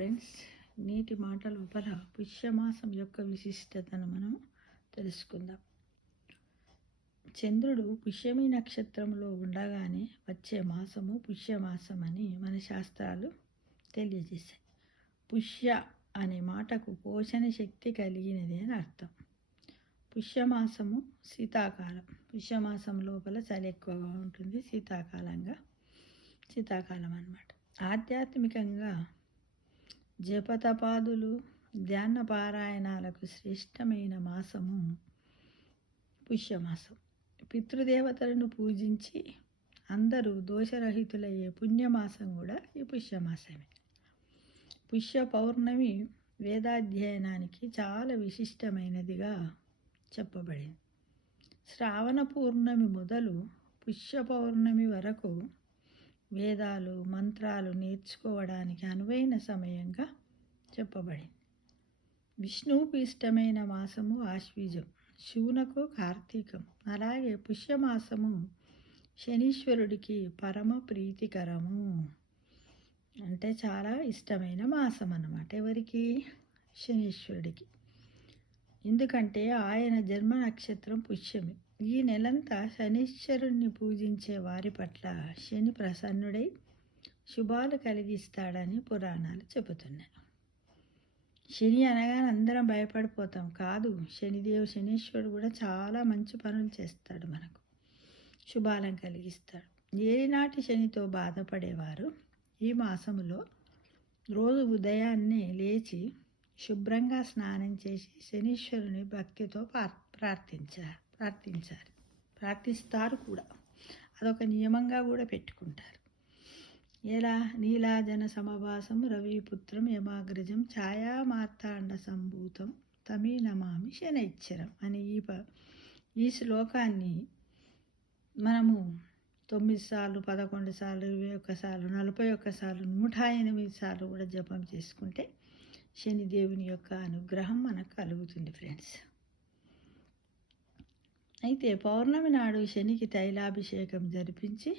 Friends, నీటి మాట లోపల పుష్యమాసం యొక్క విశిష్టతను మనం తెలుసుకుందాం. చంద్రుడు పుష్యమి నక్షత్రంలో ఉండగానే వచ్చే మాసము పుష్యమాసం అని మన శాస్త్రాలు తెలియజేశాయి. పుష్య అనే మాటకు పోషణ శక్తి కలిగినది అని అర్థం. పుష్యమాసము శీతాకాలం. పుష్యమాసం లోపల చలి ఎక్కువగా ఉంటుంది. శీతాకాలం అన్నమాట. ఆధ్యాత్మికంగా జపతపాదులు ధ్యాన పారాయణాలకు శ్రేష్టమైన మాసము పుష్యమాసం. పితృదేవతలను పూజించి అందరూ దోషరహితులయ్యే పుణ్యమాసం కూడా ఈ పుష్యమాసమే. పుష్య పౌర్ణమి వేదాధ్యయనానికి చాలా విశిష్టమైనదిగా చెప్పబడింది. శ్రావణ పౌర్ణమి మొదలు పుష్య పౌర్ణమి వరకు వేదాలు మంత్రాలు నేర్చుకోవడానికి అనువైన సమయంగా చెప్పబడింది. విష్ణువుకు ఇష్టమైన మాసము ఆశ్వీజం, శివునకు కార్తీకం. అలాగే పుష్యమాసము శనీశ్వరుడికి పరమ ప్రీతికరము, అంటే చాలా ఇష్టమైన మాసం అన్నమాట. ఎవరికి? శనీశ్వరుడికి. ఎందుకంటే ఆయన జన్మ నక్షత్రం పుష్యమి. ఈ నెలంతా శనీశ్వరుణ్ణి పూజించే వారి పట్ల శని ప్రసన్నుడై శుభాలు కలిగిస్తాడని పురాణాలు చెబుతున్నాయి. శని అనగానే అందరం భయపడిపోతాం. కాదు, శనీశ్వరుడు కూడా చాలా మంచి పనులు చేస్తాడు, మనకు శుభాలను కలిగిస్తాడు. ఏలినాటి శనితో బాధపడేవారు ఈ మాసంలో రోజు ఉదయాన్నే లేచి శుభ్రంగా స్నానం చేసి శనీశ్వరుని భక్తితో ప్రార్థిస్తారు కూడా. అదొక నియమంగా కూడా పెట్టుకుంటారు. ఎలా? నీలాజన సమవాసం రవిపుత్రం యమాగ్రజం ఛాయా మార్తాండ సంభూతం తమీ నమామి శనైశ్చరం అని ఈ శ్లోకాన్ని మనము 9 సార్లు, 11 సార్లు, 21 సార్లు, 41 సార్లు, 108 సార్లు కూడా జపం చేసుకుంటే శనిదేవుని యొక్క అనుగ్రహం మనకు కలుగుతుంది ఫ్రెండ్స్. అయితే పౌర్ణమి నాడు శనికి తైలాభిషేకం జరిపించి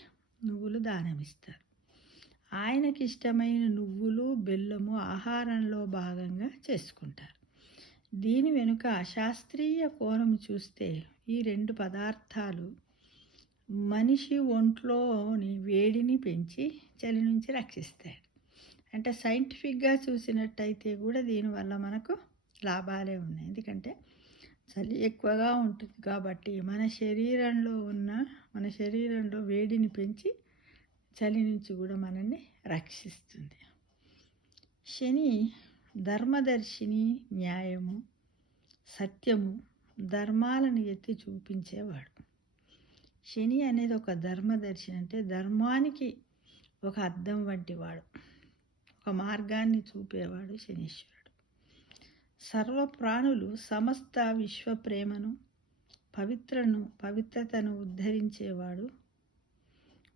నువ్వులు దానమిస్తారు. ఆయనకి ఇష్టమైన నువ్వులు బెల్లము ఆహారంలో భాగంగా చేసుకుంటారు. దీని వెనుక శాస్త్రీయ కోణం చూస్తే ఈ 2 పదార్థాలు మనిషి ఒంట్లోని వేడిని పెంచి చలి నుంచి రక్షిస్తాయి. అంటే సైంటిఫిక్గా చూసినట్టయితే కూడా దీనివల్ల మనకు లాభాలే ఉన్నాయి. ఎందుకంటే చలి ఎక్కువగా ఉంటుంది కాబట్టి మన శరీరంలో వేడిని పెంచి చలి నుంచి కూడా మనల్ని రక్షిస్తుంది. శని ధర్మదర్శిని, న్యాయము, సత్యము, ధర్మాలను ఎత్తి చూపించేవాడు. శని అనేది ఒక ధర్మదర్శిని, అంటే ధర్మానికి ఒక అద్దం వంటి వాడు, ఒక మార్గాన్ని చూపేవాడు శనీశ్వరుడు. సర్వప్రాణులు సమస్త విశ్వ ప్రేమను పవిత్రతను ఉద్ధరించేవాడు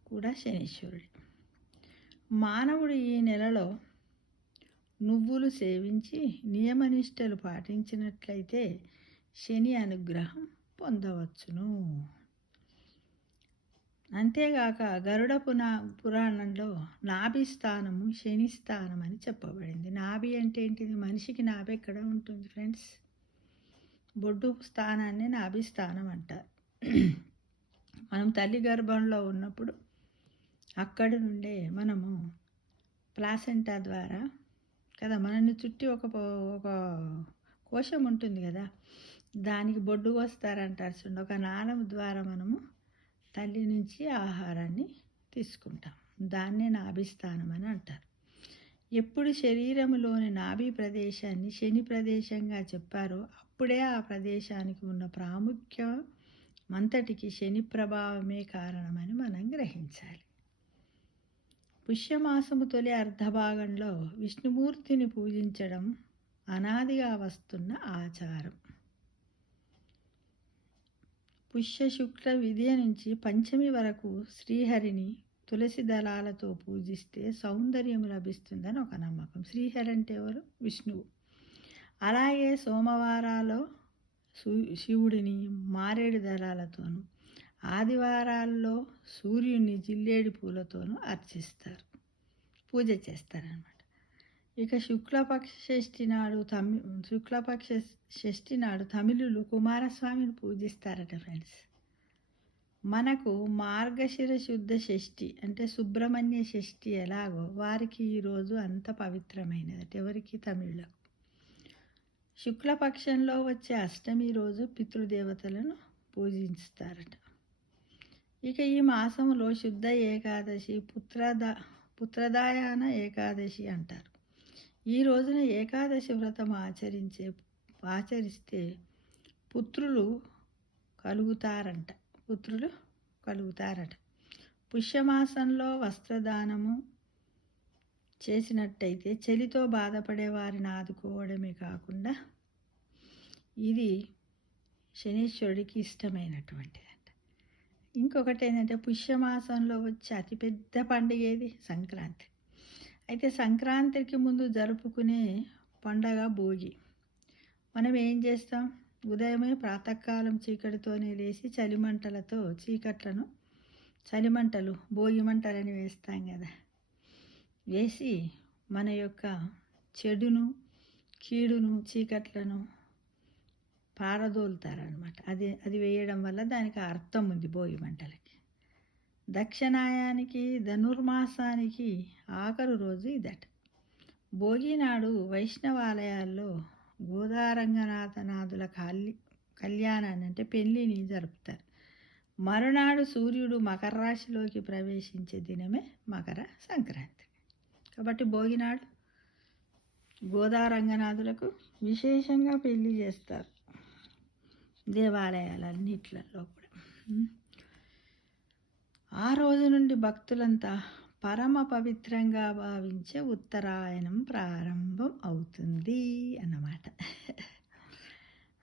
కూడా శనీశ్వరుడు. మానవుడు ఈ నెలలో నువ్వులు సేవించి నియమనిష్టలు పాటించినట్లయితే శని అనుగ్రహం పొందవచ్చును. అంతేగాక గరుడ పురాణంలో నాభి స్థానము శని స్థానం అని చెప్పబడింది. నాభి అంటే ఏంటిది? మనిషికి నాభి ఎక్కడ ఉంటుంది ఫ్రెండ్స్? బొడ్డు స్థానాన్ని నాభి స్థానం అంటారు. మనం తల్లి గర్భంలో ఉన్నప్పుడు అక్కడి నుండే మనము ప్లాసెంటా ద్వారా కదా మనల్ని చుట్టి ఒక కోశం ఉంటుంది కదా, దానికి బొడ్డు వస్తారంటారు చూడండి. ఒక నాళం ద్వారా మనము తల్లి నుంచి ఆహారాన్ని తీసుకుంటాం. దాన్నే నాభిస్థానం అని అంటారు. ఎప్పుడు శరీరంలోని నాభి ప్రదేశాన్ని శని ప్రదేశంగా చెప్పారో అప్పుడే ఆ ప్రదేశానికి ఉన్న ప్రాముఖ్యం అంతటికి శని ప్రభావమే కారణమని మనం గ్రహించాలి. పుష్యమాసము తొలి అర్ధభాగంలో విష్ణుమూర్తిని పూజించడం అనాదిగా వస్తున్న ఆచారం. పుష్య శుక్ల విద్య నుంచి పంచమి వరకు శ్రీహరిని తులసి దళాలతో పూజిస్తే సౌందర్యం లభిస్తుందని ఒక నమ్మకం. శ్రీహరి అంటే ఎవరు? విష్ణువు. అలాగే సోమవారాల్లో శివుడిని మారేడు దళాలతోనూ, ఆదివారాల్లో సూర్యుని జిల్లేడు పూలతోనూ పూజ చేస్తారన్నమాట. ఇక శుక్లపక్ష షష్ఠి నాడు తమిళులు కుమారస్వామిని పూజిస్తారట ఫ్రెండ్స్. మనకు మార్గశిర శుద్ధ షష్ఠి అంటే సుబ్రహ్మణ్య షష్ఠి ఎలాగో వారికి ఈరోజు అంత పవిత్రమైనదట. ఎవరికి? తమిళులకు. శుక్లపక్షంలో వచ్చే అష్టమి రోజు పితృదేవతలను పూజిస్తారట. ఇక ఈ మాసంలో శుద్ధ ఏకాదశి పుత్రదాయాన ఏకాదశి అంటారు. ఈ రోజున ఏకాదశి వ్రతం ఆచరిస్తే పుత్రులు కలుగుతారట. పుష్యమాసంలో వస్త్రదానము చేసినట్టయితే చలితో బాధపడే వారిని ఆదుకోవడమే కాకుండా ఇది శనీశ్వరుడికి ఇష్టమైనటువంటిది. ఇంకొకటి ఏంటంటే పుష్యమాసంలో వచ్చే అతిపెద్ద పండుగ ఏది? సంక్రాంతి. అయితే సంక్రాంతికి ముందు జరుపుకునే పండగ భోగి. మనం ఏం చేస్తాం? ఉదయమే ప్రాతకాలం చీకటితోనే లేచి చలిమంటలు భోగి మంటలని వేస్తాం కదా. వేసి మన యొక్క చెడును కీడును చీకట్లను పారదోలుతారనమాట. అది వేయడం వల్ల దానికి అర్థం ఉంది భోగి మంటలకి. దక్షిణాయానికి ధనుర్మాసానికి ఆఖరు రోజు ఇదట. భోగి నాడు వైష్ణవాలయాల్లో గోదారంగనాథనాథుల కళ్యాణాన్ని అంటే పెళ్ళిని జరుపుతారు. మరునాడు సూర్యుడు మకర రాశిలోకి ప్రవేశించే దినమే మకర సంక్రాంతి. కాబట్టి భోగినాడు గోదారంగనాథులకు విశేషంగా పెళ్లి చేస్తారు దేవాలయాలన్నిట్లలో కూడా. ఆ రోజు నుండి భక్తులంతా పరమ పవిత్రంగా భావించే ఉత్తరాయణం ప్రారంభం అవుతుంది అన్నమాట.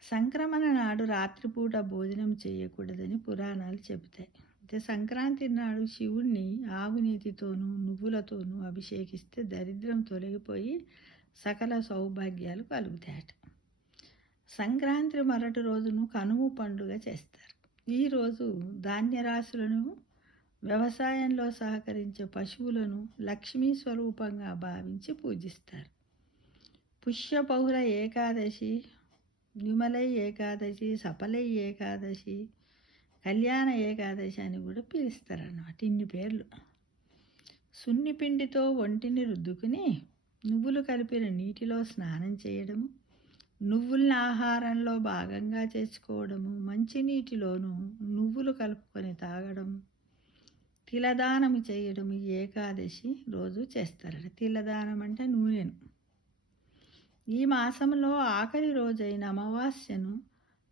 సంక్రమణ నాడు రాత్రిపూట భోజనం చేయకూడదని పురాణాలు చెబుతాయి. అయితే సంక్రాంతి నాడు శివుణ్ణి ఆవునీతితోనూ నువ్వులతోనూ అభిషేకిస్తే దరిద్రం తొలగిపోయి సకల సౌభాగ్యాలు కలుగుతాయట. సంక్రాంతి మరటి రోజును కనుమ పండుగ చేస్తారు. ఈరోజు ధాన్యరాశులను వ్యవసాయంలో సహకరించే పశువులను లక్ష్మీ స్వరూపంగా భావించి పూజిస్తారు. పుష్యబహుళ ఏకాదశి, నిమలై ఏకాదశి, సపలై ఏకాదశి, కళ్యాణ ఏకాదశి అని కూడా పిలుస్తారన్నమాట. ఇన్ని పేర్లు. సున్నిపిండితో ఒంటిని రుద్దుకుని నువ్వులు కలిపిన నీటిలో స్నానం చేయడము, నువ్వుల్ని ఆహారంలో భాగంగా చేసుకోవడము, మంచినీటిలోనూ నువ్వులు కలుపుకొని తాగడం, తిలదానము చేయడం ఈ ఏకాదశి రోజు చేస్తారట. తిలదానం అంటే నూనెను. ఈ మాసంలో ఆఖరి రోజైన అమావాస్యను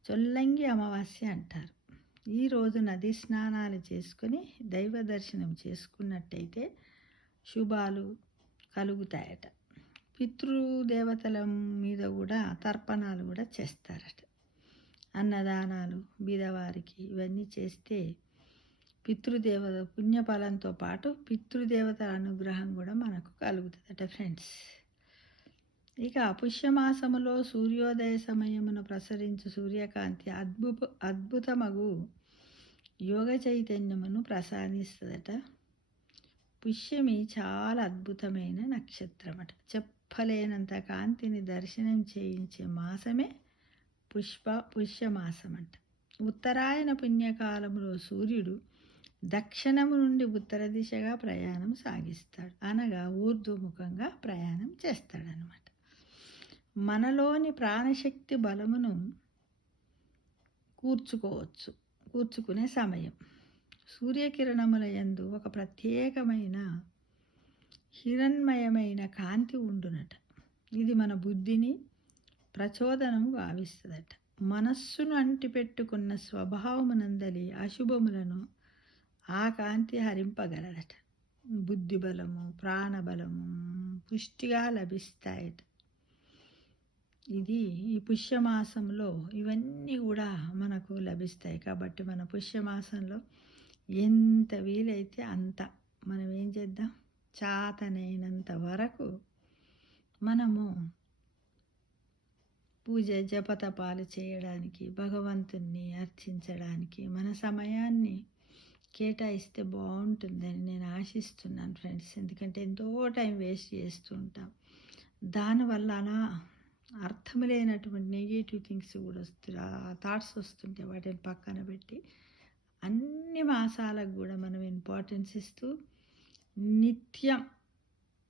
చొల్లంగి అమావాస్య అంటారు. ఈ రోజు నది స్నానాలు చేసుకుని దైవ దర్శనం చేసుకున్నట్టయితే శుభాలు కలుగుతాయట. పితృదేవతల మీద కూడా తర్పణాలు కూడా చేస్తారట. అన్నదానాలు బీదవారికి ఇవన్నీ చేస్తే పుణ్యఫలంతో పాటు పితృదేవతల అనుగ్రహం కూడా మనకు కలుగుతుందట ఫ్రెండ్స్. ఇక పుష్యమాసములో సూర్యోదయ సమయమున ప్రసరించు సూర్యకాంతి అద్భుతమగు యోగ చైతన్యమును ప్రసాదిస్తుందట. పుష్యమి చాలా అద్భుతమైన నక్షత్రం అట. చెప్పలేనంత కాంతిని దర్శనం చేయించే మాసమే పుష్యమాసం అంట. ఉత్తరాయణ పుణ్యకాలంలో సూర్యుడు దక్షిణము నుండి ఉత్తర దిశగా ప్రయాణం సాగిస్తాడు, అనగా ఊర్ధ్వముఖంగా ప్రయాణం చేస్తాడనమాట. మనలోని ప్రాణశక్తి బలమును కూర్చుకునే సమయం. సూర్యకిరణముల యందు ఒక ప్రత్యేకమైన హిరణ్మయమైన కాంతి ఉండునట. ఇది మన బుద్ధిని ప్రచోదనం గావిస్తుందట. మనస్సును అంటిపెట్టుకున్న స్వభావమునందలి అశుభములను ఆ కాంతి హరింపగలదట. బుద్ధిబలము, ప్రాణబలము పుష్టిగా లభిస్తాయట. ఈ పుష్యమాసంలో ఇవన్నీ కూడా మనకు లభిస్తాయి. కాబట్టి మన పుష్యమాసంలో ఎంత వీలైతే అంత మనం ఏం చేద్దాం, చాతనైనంత వరకు మనము పూజ జపతపాలు చేయడానికి, భగవంతుణ్ణి అర్చించడానికి మన సమయాన్ని కేటాయిస్తే బాగుంటుందని నేను ఆశిస్తున్నాను ఫ్రెండ్స్. ఎందుకంటే ఎంతో టైం వేస్ట్ చేస్తూ ఉంటాం. దానివల్ల అలా అర్థం లేనటువంటి నెగిటివ్ థింగ్స్ కూడా థాట్స్ వస్తుంటే వాటిని పక్కన పెట్టి అన్ని మాసాలకు కూడా మనం ఇంపార్టెన్స్ ఇస్తూ నిత్యం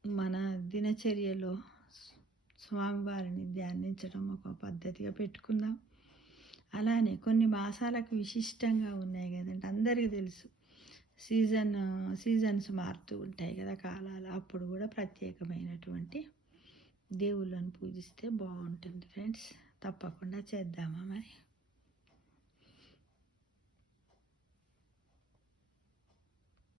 మన దినచర్యలో స్వామివారిని ధ్యానించడం ఒక పద్ధతిగా పెట్టుకుందాం. అలానే కొన్ని మాసాలకు విశిష్టంగా ఉన్నాయి కదండి, అందరికీ తెలుసు. సీజన్స్ మారుతూ ఉంటాయి కదా, కాలాలు. అప్పుడు కూడా ప్రత్యేకమైనటువంటి దేవుళ్ళను పూజిస్తే బాగుంటుంది ఫ్రెండ్స్. తప్పకుండా చేద్దామా మరి.